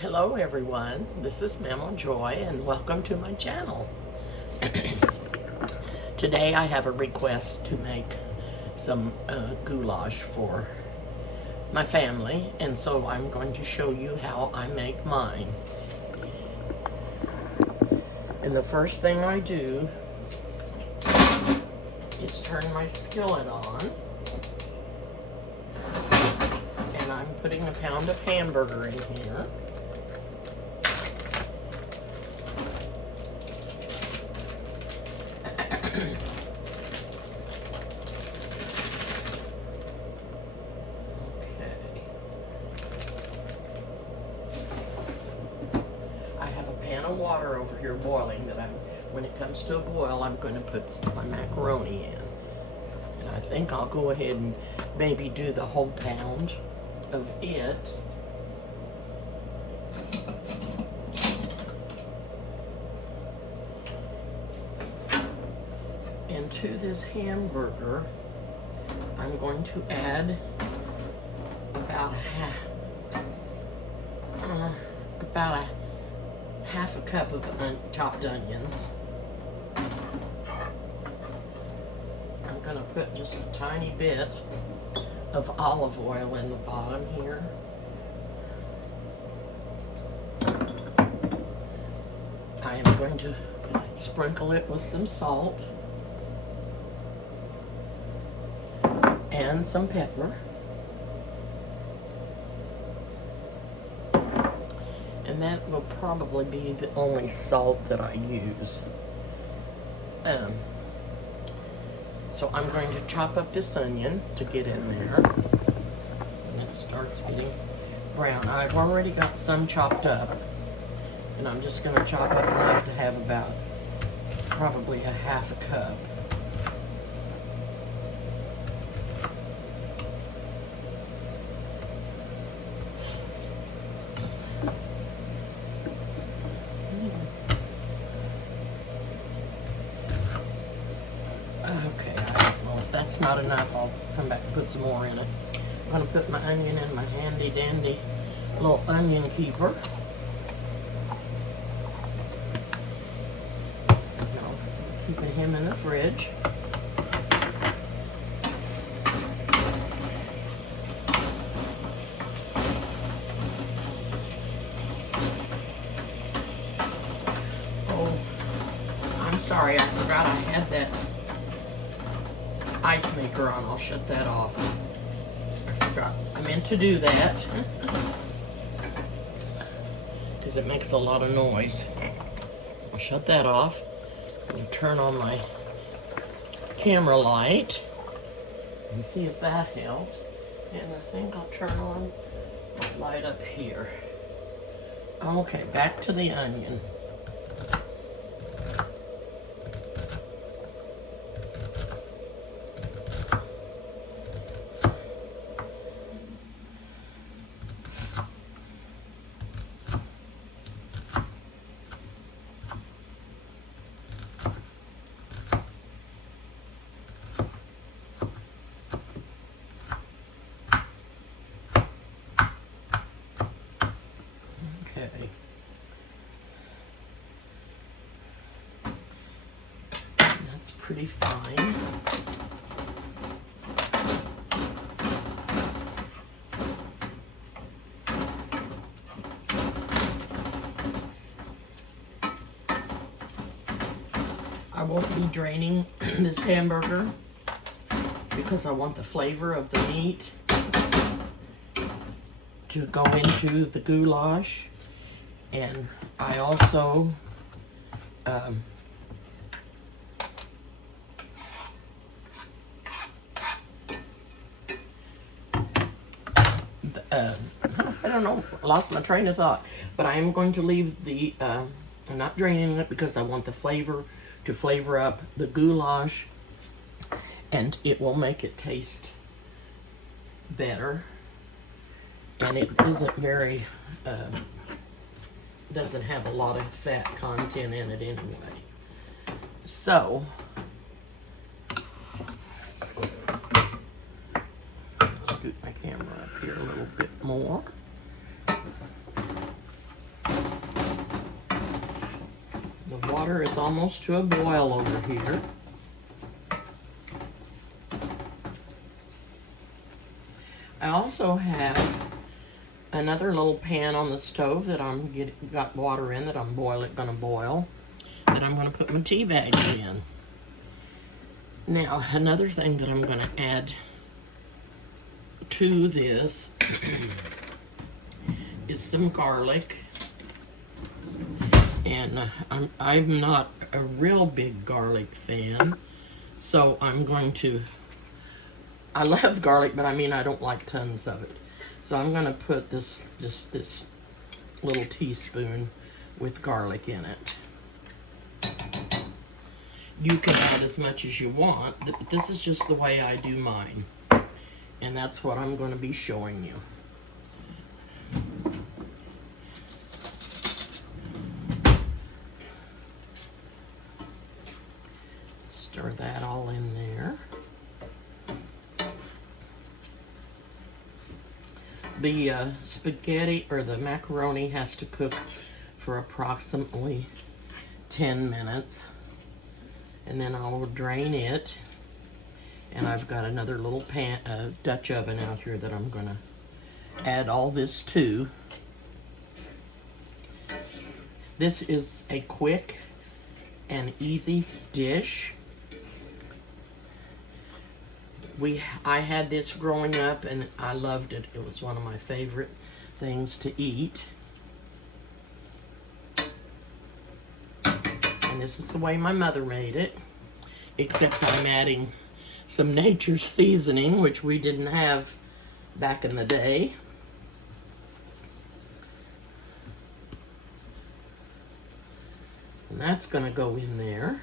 Hello everyone, this is Mama Joy and welcome to my channel. Today I have a request to make some goulash for my family, and so I'm going to show you how I make mine. And the first thing I do is turn my skillet on, and I'm putting a pound of hamburger in here. Water over here boiling that when it comes to a boil, I'm going to put my macaroni in. And I think I'll go ahead and maybe do the whole pound of it. And to this hamburger, I'm going to add about half a cup of chopped onions. I'm going to put just a tiny bit of olive oil in the bottom here. I am going to sprinkle it with some salt and some pepper. And that will probably be the only salt that I use. So I'm going to chop up this onion to get in there. And it starts getting brown. I've already got some chopped up, and I'm just going to chop up enough to have about probably a half a cup. Okay, I don't know if that's not enough. I'll come back and put some more in it. I'm going to put my onion in my handy dandy little onion keeper. Keeping him in the fridge. Oh, I'm sorry, I forgot I had that ice maker on. I'll shut that off. I forgot. I meant to do that because it makes a lot of noise. I'll shut that off and turn on my camera light and see if that helps. And I think I'll turn on the light up here. Okay, back to the onion. Okay. That's pretty fine. I won't be draining this hamburger because I want the flavor of the meat to go into the goulash. And I also I don't know, I lost my train of thought, but I am going to leave the I'm not draining it because I want the flavor to flavor up the goulash, and it will make it taste better. And it isn't very doesn't have a lot of fat content in it anyway. So scoot my camera up here a little bit more. The water is almost to a boil over here. I also have another little pan on the stove that got water in that I'm gonna boil, that I'm gonna put my tea bags in. Now, another thing that I'm gonna add to this is some garlic. And I'm not a real big garlic fan, so I'm going to, I love garlic, but I mean I don't like tons of it. So I'm gonna put this little teaspoon with garlic in it. You can add as much as you want, but this is just the way I do mine. And that's what I'm going to be showing you. Stir that all in there. The spaghetti or the macaroni has to cook for approximately 10 minutes. And then I will drain it. And I've got another little Dutch oven out here that I'm gonna add all this to. This is a quick and easy dish. I had this growing up and I loved it. It was one of my favorite things to eat. And this is the way my mother made it, except I'm adding some nature's seasoning, which we didn't have back in the day. And that's gonna go in there.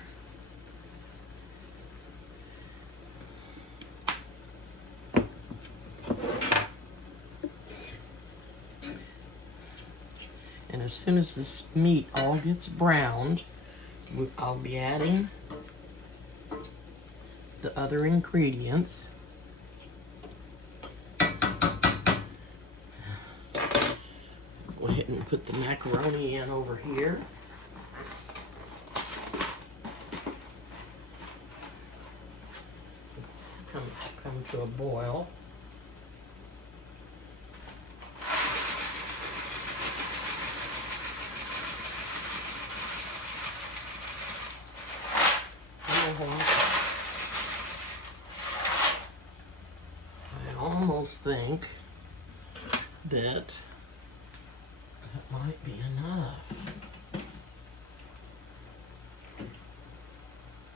And as soon as this meat all gets browned, I'll be adding the other ingredients. Go ahead and put the macaroni in over here. Let's come to a boil. I almost think that might be enough.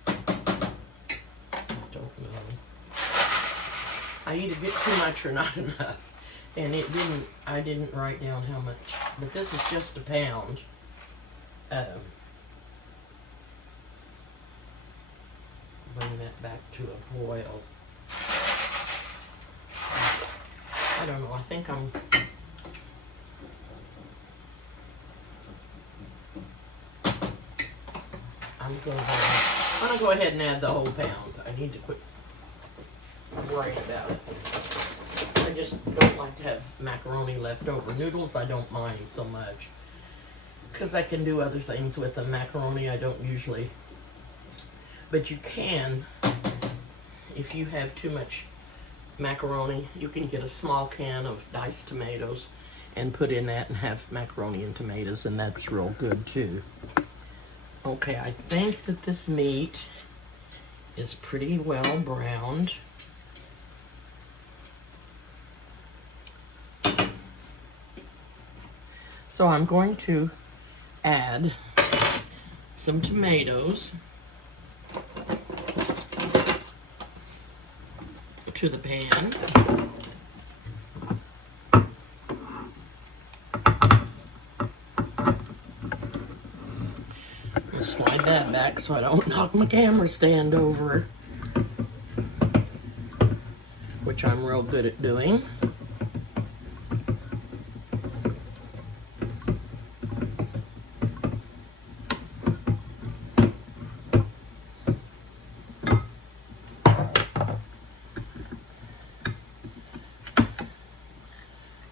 I don't know. I either get too much or not enough. And I didn't write down how much. But this is just a pound. Bring that back to a boil. I don't know, I think I'm gonna go ahead and add the whole pound. I need to quit worrying about it. I just don't like to have macaroni left over. Noodles I don't mind so much, because I can do other things with them. Macaroni I don't usually. But you can, if you have too much macaroni, you can get a small can of diced tomatoes and put in that and have macaroni and tomatoes, and that's real good too. Okay, I think that this meat is pretty well browned. So I'm going to add some tomatoes to the pan. I'll slide that back so I don't knock my camera stand over, which I'm real good at doing.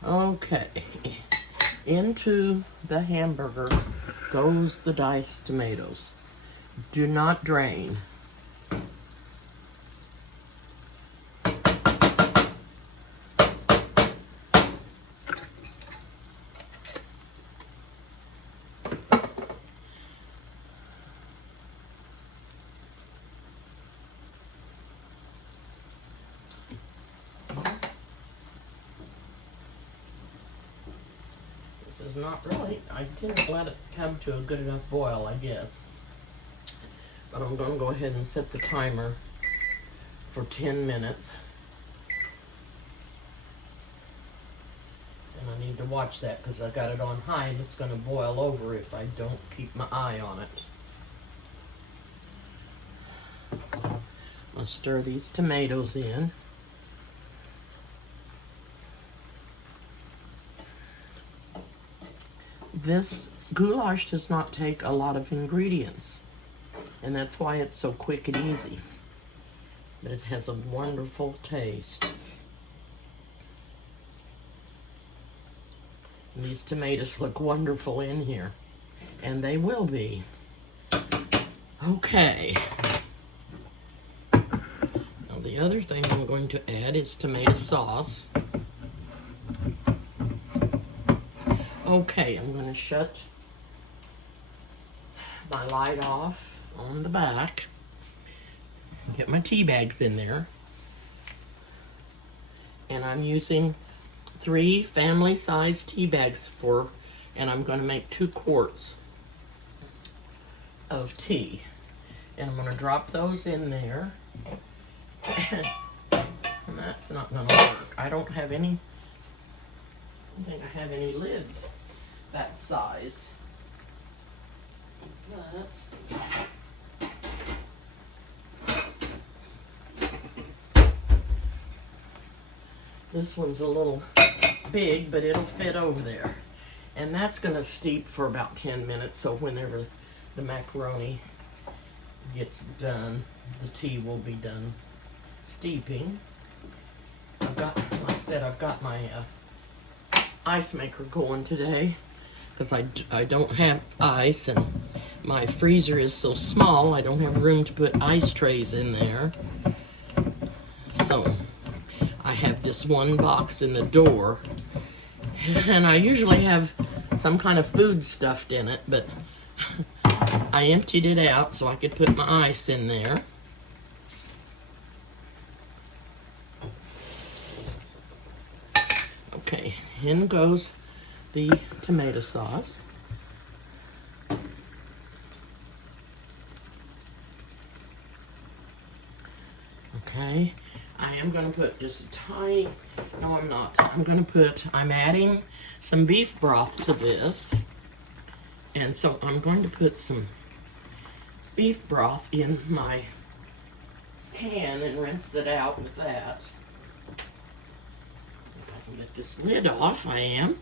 Okay, into the hamburger goes the diced tomatoes. Do not drain. This is not really, I didn't let it come to a good enough boil, I guess. But I'm going to go ahead and set the timer for 10 minutes. And I need to watch that because I got it on high and it's going to boil over if I don't keep my eye on it. I'll stir these tomatoes in. This goulash does not take a lot of ingredients, and that's why it's so quick and easy. But it has a wonderful taste. And these tomatoes look wonderful in here, and they will be. Okay. Now the other thing I'm going to add is tomato sauce. Okay, I'm going to shut my light off on the back. Get my tea bags in there. And I'm using 3 family-sized tea bags and I'm going to make 2 quarts of tea. And I'm going to drop those in there. And that's not going to work. I don't think I have any lids that size. But this one's a little big, but it'll fit over there. And that's going to steep for about 10 minutes, so whenever the macaroni gets done, the tea will be done steeping. Like I said, I've got my ice maker going today because I don't have ice, and my freezer is so small I don't have room to put ice trays in there. So I have this one box in the door, and I usually have some kind of food stuffed in it, but I emptied it out so I could put my ice in there. Okay, in goes the tomato sauce. Okay, I am going to put just a tiny, no I'm not, I'm adding some beef broth to this. And so I'm going to put some beef broth in my pan and rinse it out with that. If I can get this lid off, I am.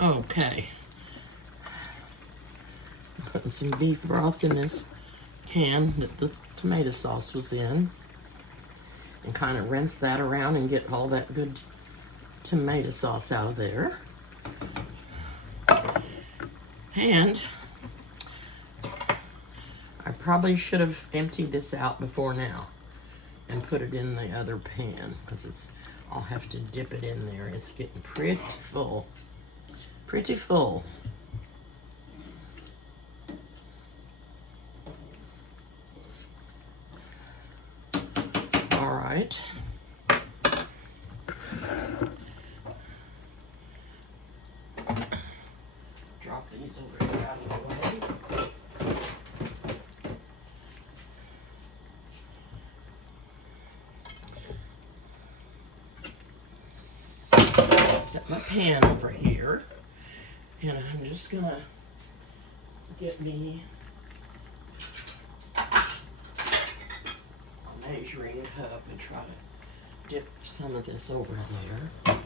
Okay. Putting some beef broth in this can that the tomato sauce was in. And kind of rinse that around and get all that good tomato sauce out of there. And I probably should have emptied this out before now and put it in the other pan because I'll have to dip it in there. It's getting pretty full. Pretty full. All right. Drop these over here out of the way. Set my pan over here, and I'm just gonna get me a measuring cup and try to dip some of this over in there,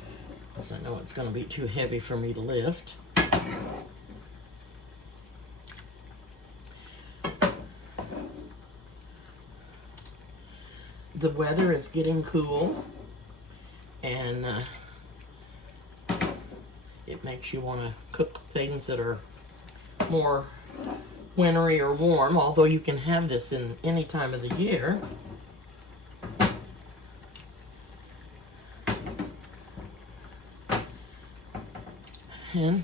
because I know it's gonna be too heavy for me to lift. The weather is getting cool, and It makes you want to cook things that are more wintry or warm, although you can have this in any time of the year. And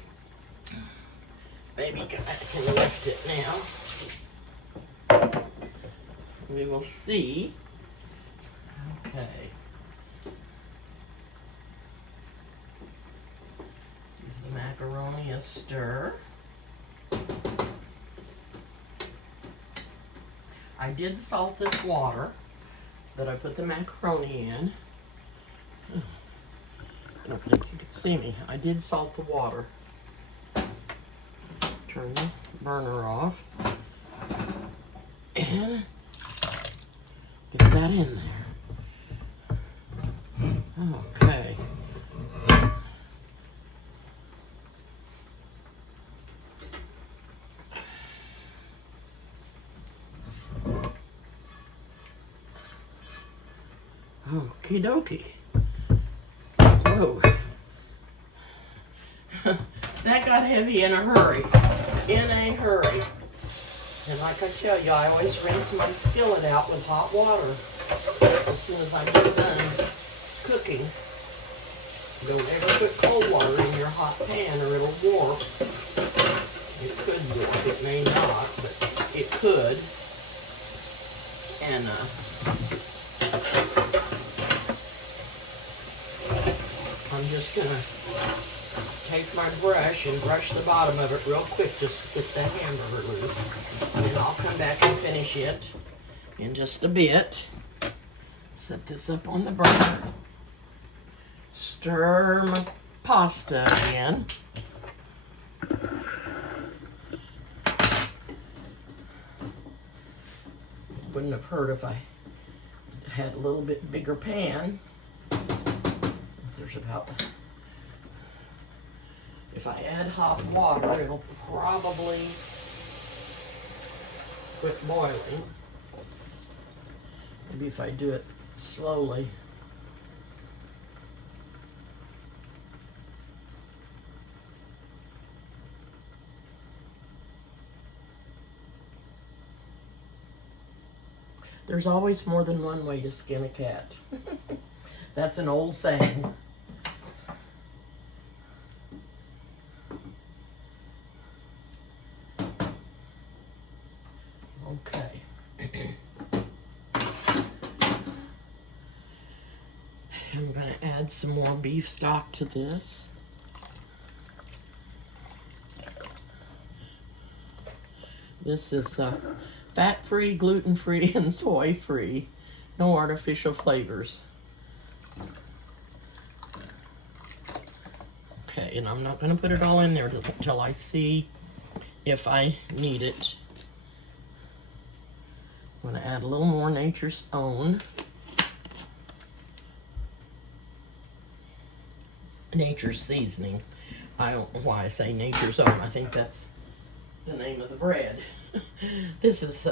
maybe I can lift it now. We will see. Okay. Give the macaroni a stir. I did salt this water that I put the macaroni in. I don't think you can see me. I did salt the water. Turn the burner off. And get that in there. Okay. Okie dokie. Whoa. That got heavy in a hurry. In a hurry. And like I tell you, I always rinse my skillet out with hot water as soon as I get done cooking. Don't ever put cold water in your hot pan or it'll warp. It could warp, it may not, but it could. And I'm just gonna take my brush and brush the bottom of it real quick just to get the hamburger loose. And then I'll come back and finish it in just a bit. Set this up on the burner. Stir my pasta again. Wouldn't have hurt if I had a little bit bigger pan. There's about... If I add hot water, it'll probably quit boiling. Maybe if I do it slowly. There's always more than one way to skin a cat. That's an old saying. I'm going to add some more beef stock to this. This is fat-free, gluten-free, and soy-free. No artificial flavors. Okay, and I'm not going to put it all in there until I see if I need it. I'm going to add a little more Nature's Own. Nature's Seasoning. I don't know why I say Nature's Own. I think that's the name of the bread. This is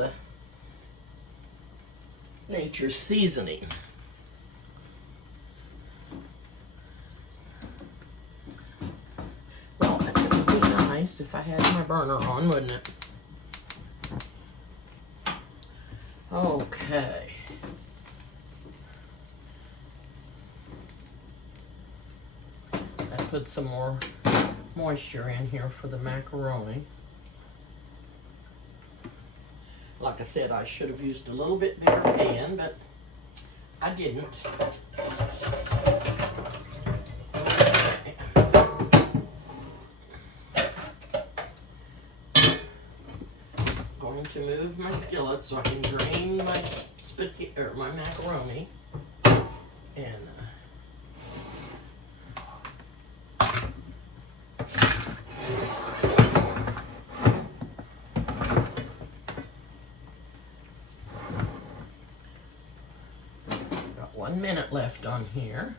Nature's Seasoning. Well, that would be nice if I had my burner on, wouldn't it? Okay. Put some more moisture in here for the macaroni. Like I said, I should have used a little bit bigger pan, but I didn't. Going to move my skillet so I can drain my spaghetti or my macaroni, and got 1 minute left on here.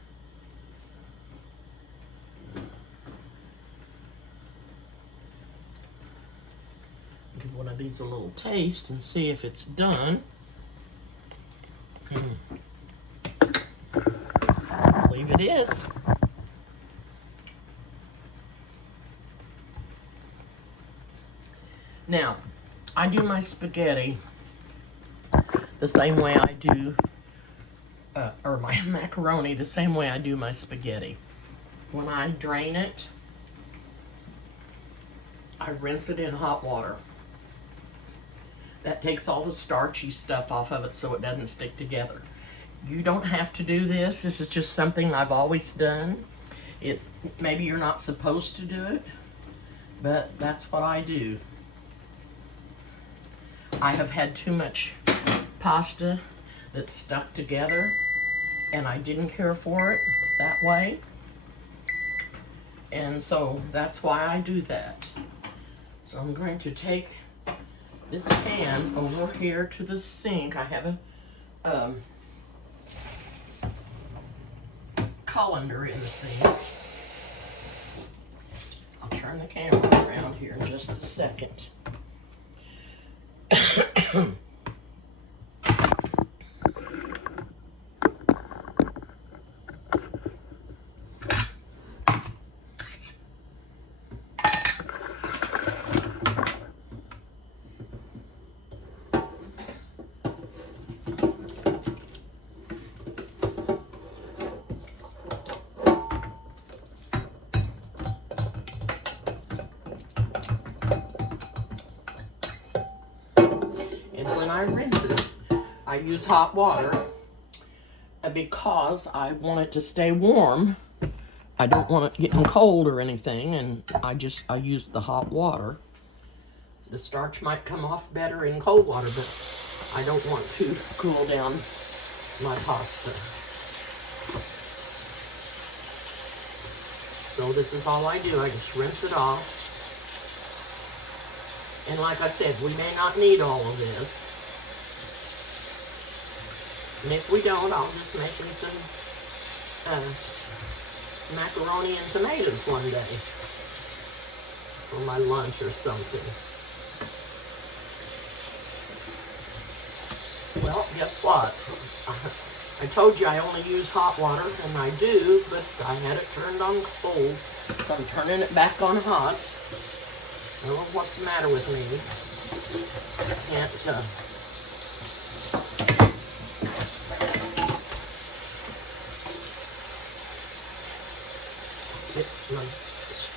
Give one of these a little taste and see if it's done. I believe it is. Now, I do my spaghetti the same way I do, or my macaroni the same way I do my spaghetti. When I drain it, I rinse it in hot water. That takes all the starchy stuff off of it so it doesn't stick together. You don't have to do this. This is just something I've always done. Maybe you're not supposed to do it, but that's what I do. I have had too much pasta that's stuck together, and I didn't care for it that way. And so that's why I do that. So I'm going to take this pan over here to the sink. I have a colander in the sink. I'll turn the camera around here in just a second. I rinse it, I use hot water because I want it to stay warm. I don't want it getting cold or anything, and I use the hot water. The starch might come off better in cold water, but I don't want to cool down my pasta. So this is all I do. I just rinse it off. And like I said, we may not need all of this. And if we don't, I'll just make him some macaroni and tomatoes one day for my lunch or something. Well, guess what? I told you I only use hot water, and I do, but I had it turned on cold, so I'm turning it back on hot. I don't know what's the matter with me. I can't, get my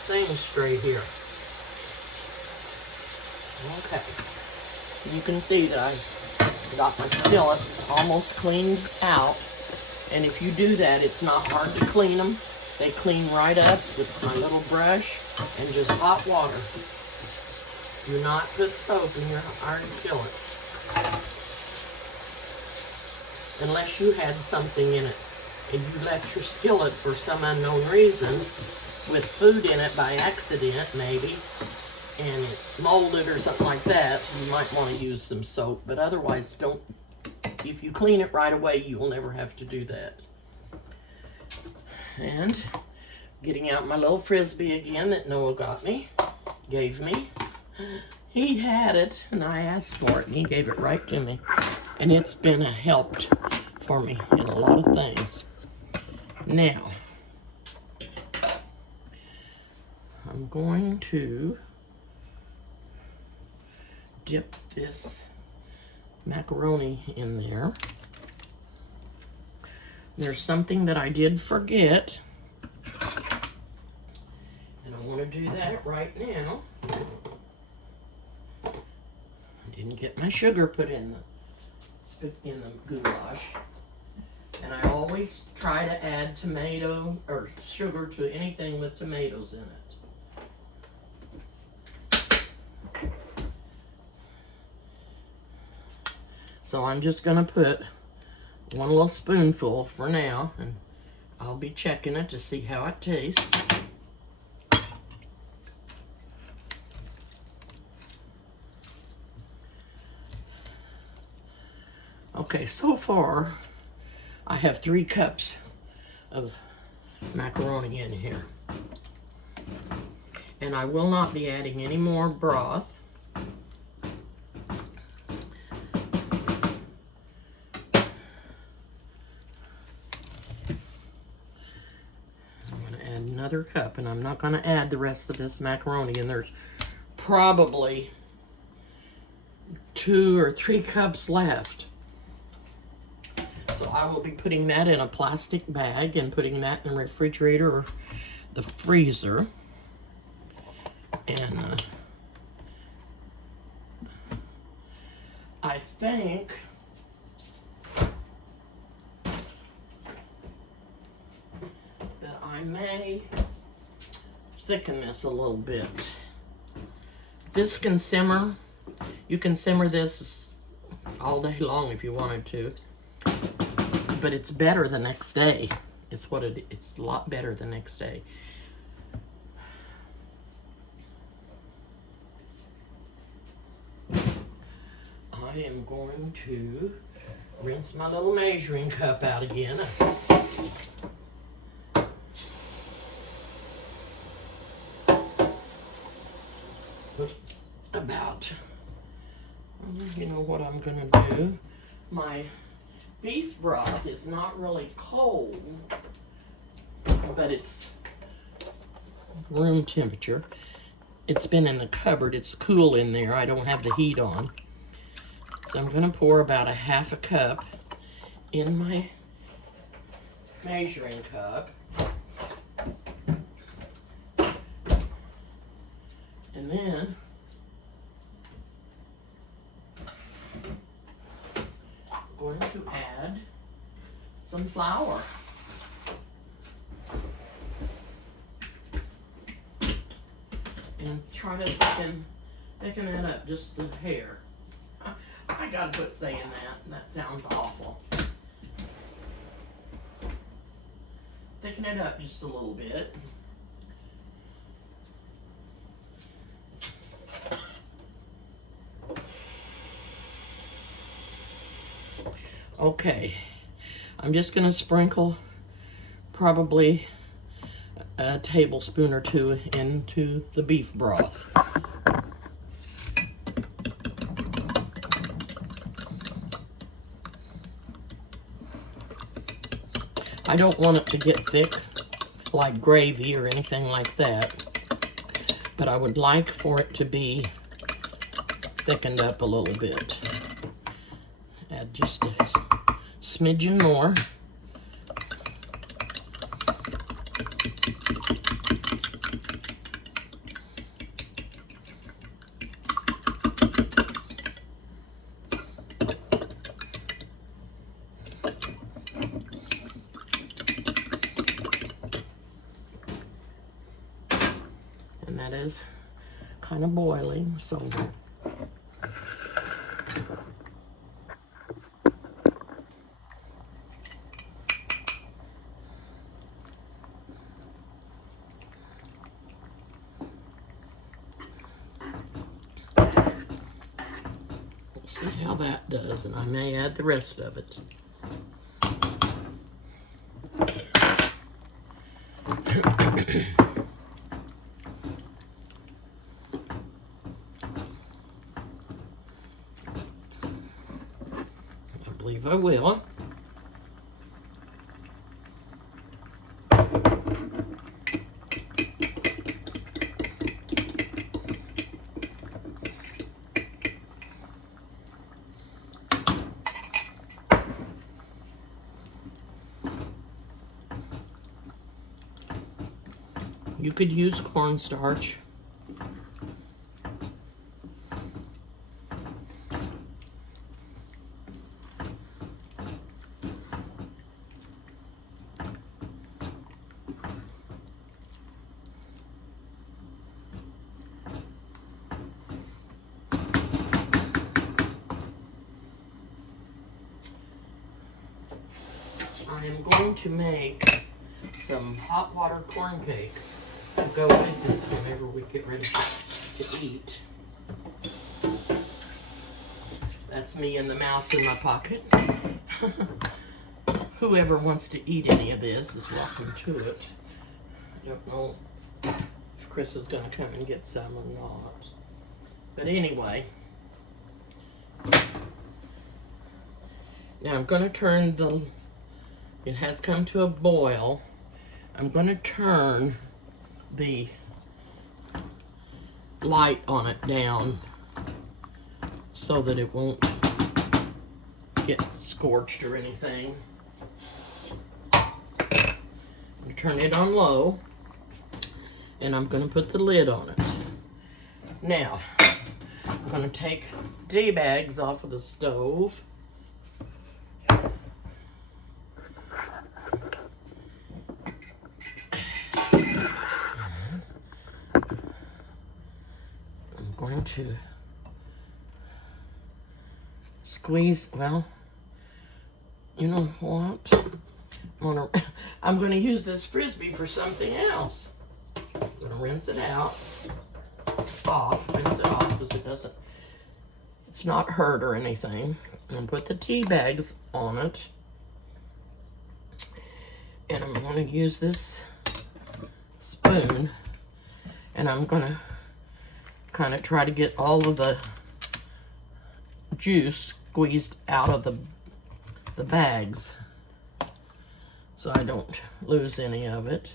thing straight here. Okay. You can see that I got my skillet almost cleaned out. And if you do that, it's not hard to clean them. They clean right up with my little brush and just hot water. Do not put soap in your iron skillet. Unless you had something in it and you left your skillet for some unknown reason with food in it by accident maybe, and it molded or something like that, you might want to use some soap, but otherwise don't. If you clean it right away, you will never have to do that. And getting out my little Frisbee again that Noah gave me. He had it, and I asked for it, and he gave it right to me. And it's been a help for me in a lot of things. Now, I'm going to dip this macaroni in there. There's something that I did forget, and I want to do that right now. I didn't get my sugar put in the goulash, and I always try to add tomato or sugar to anything with tomatoes in it. So I'm just going to put one little spoonful for now, and I'll be checking it to see how it tastes. Okay, so far I have 3 cups of macaroni in here. And I will not be adding any more broth. Another cup, and I'm not going to add the rest of this macaroni, and there's probably 2 or 3 cups left. So I will be putting that in a plastic bag and putting that in the refrigerator or the freezer. And I think that I may thicken this a little bit. This can simmer. You can simmer this all day long if you wanted to, but it's better the next day. It's a lot better the next day. I am going to rinse my little measuring cup out again. About, you know what I'm gonna do. My beef broth is not really cold, but it's room temperature. It's been in the cupboard. It's cool in there. I don't have the heat on. So I'm going to pour about a half a cup in my measuring cup. And then I'm going to add some flour. And try to thicken that up just a hair. I gotta quit saying that. That sounds awful. Thicken it up just a little bit. Okay, I'm just gonna sprinkle probably a tablespoon or 2 into the beef broth. I don't want it to get thick like gravy or anything like that, but I would like for it to be thickened up a little bit. Add just a smidgen more. And that is kind of boiling, so we'll see how that does, and I may add the rest of it. I believe I will. You could use cornstarch. I am going to make some hot water corn cakes to go with this whenever we get ready to eat. That's me and the mouse in my pocket. Whoever wants to eat any of this is welcome to it. I don't know if Chris is going to come and get some or not. But anyway, now I'm going to turn it has come to a boil. I'm going to turn the light on it down so that it won't get scorched or anything. You turn it on low, and I'm going to put the lid on it. Now, I'm going to take tea bags off of the stove. I'm going to squeeze, well, you know what? I'm going to use this Frisbee for something else. I'm going to rinse it out, rinse it off because it's not hurt or anything. And put the tea bags on it. And I'm going to use this spoon, and I'm going to kind of try to get all of the juice squeezed out of the bags, so I don't lose any of it.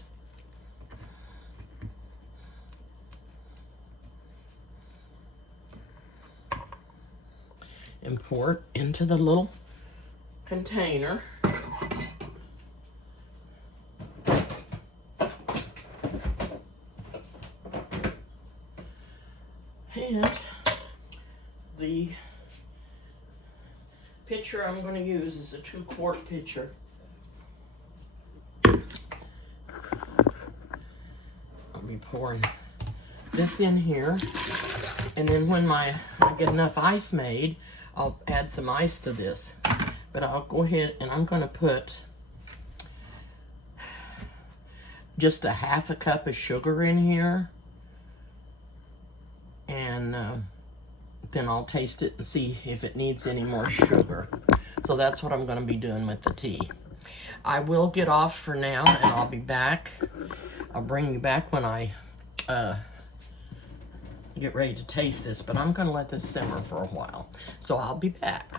And pour it into the little container. And the pitcher I'm going to use is a 2-quart pitcher. I'll be pouring this in here, and then when I get enough ice made, I'll add some ice to this. But I'll go ahead and I'm going to put just a 1/2 cup of sugar in here, and then I'll taste it and see if it needs any more sugar. So that's what I'm going to be doing with the tea. I will get off for now, and I'll be back. I'll bring you back when I get ready to taste this, but I'm going to let this simmer for a while. So I'll be back.